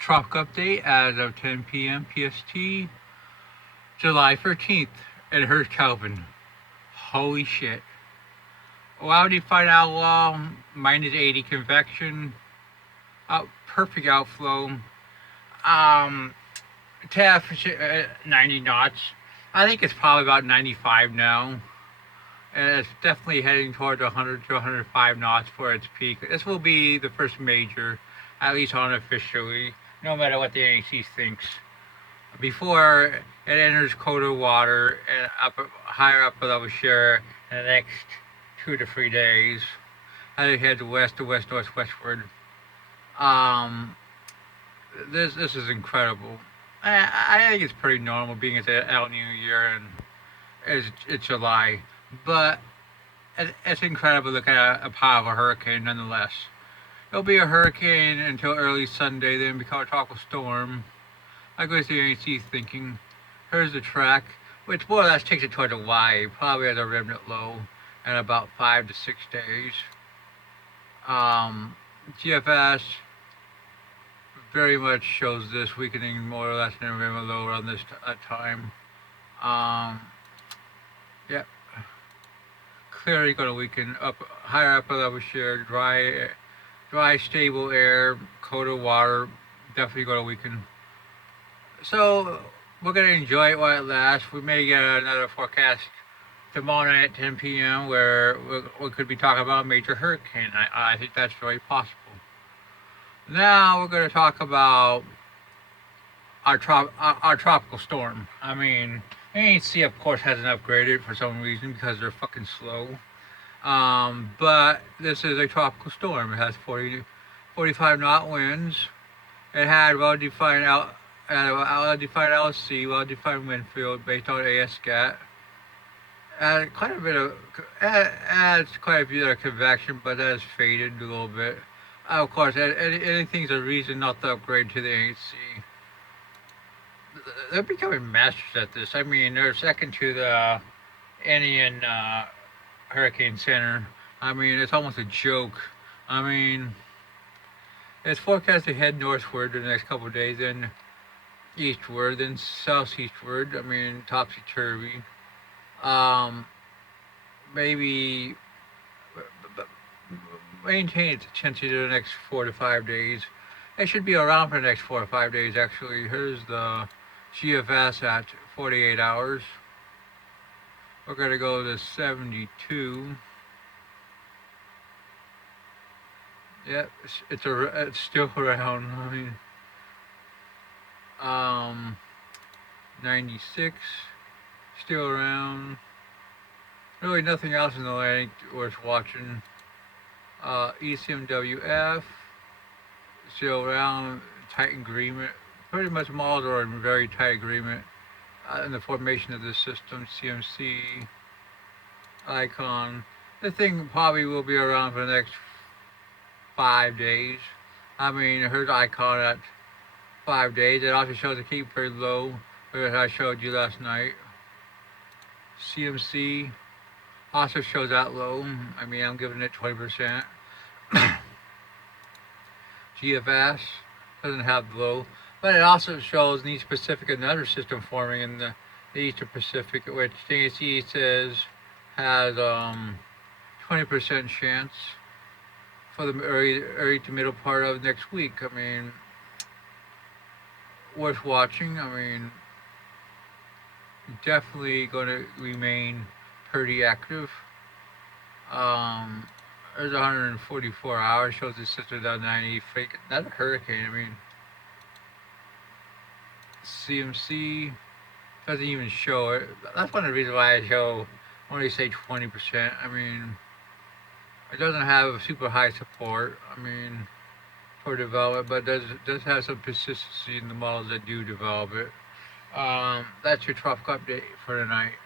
Tropic update as of 10 p.m. PST, July 13th. And here's Calvin. Holy shit. Wow, did you find out minus 80 convection, perfect outflow, TF 90 knots. I think it's probably about 95 now. And it's definitely heading towards 100 to 105 knots for its peak. This will be the first major, at least unofficially, no matter what the NAC thinks. Before it enters colder water and higher up level share in the next 2 to 3 days, as it heads west to west northwestward. Um, this is incredible. I think it's pretty normal, being it's an El Nino year and it's July, but it's incredible to look at a powerful hurricane nonetheless. It'll be a hurricane until early Sunday, then become a tropical storm. I go to the NAC thinking, here's the track, which more or less takes it toward Hawaii, probably as a remnant low, in about 5 to 6 days. GFS very much shows this weakening more or less in a remnant low around this time. Yeah, clearly going to weaken up higher upper level share, dry stable air, colder water, definitely going to weaken. So we're going to enjoy it while it lasts. We may get another forecast tomorrow night at 10 p.m. where we could be talking about a major hurricane. I think that's very possible. Now we're going to talk about our tropical storm. I mean, NHC of course hasn't upgraded for some reason because they're fucking slow. But this is a tropical storm. It has 45 knot winds. It had well-defined LSC, well-defined wind field based on ASCAT. Adds quite a bit of convection, but that has faded a little bit. Of course, anything's a reason not to upgrade to the NHC. They're becoming masters at this. I mean, they're second to the Indian Hurricane Center. I mean, it's almost a joke. I mean, it's forecast to head northward in the next couple of days, then eastward, then southeastward. I mean, topsy-turvy. Maybe maintain its intensity the next 4 to 5 days. It should be around for the next 4 to 5 days, actually. Here's the GFS at 48 hours. We're going to go to 72. Yeah, it's still around. I mean, 96, still around. Really nothing else in the Atlantic worth watching. ECMWF, still around, tight agreement. Pretty much models are in very tight agreement in the formation of this system. CMC, Icon. The thing probably will be around for the next 5 days. I mean, here's Icon at 5 days. It also shows the keep very low, as I showed you last night. CMC also shows that low. I mean, I'm giving it 20%. GFS doesn't have low, but it also shows in the East Pacific another system forming in the Eastern Pacific, which DNC says has 20% chance for the early to middle part of next week. I mean, worth watching. I mean, definitely going to remain pretty active. There's 144 hours, shows the system down 90, fake, not a hurricane. I mean, CMC doesn't even show it. That's one of the reasons why I show only say 20%. I mean, it doesn't have super high support. I mean, for development, but does have some persistency in the models that do develop it. That's your tropical update for tonight.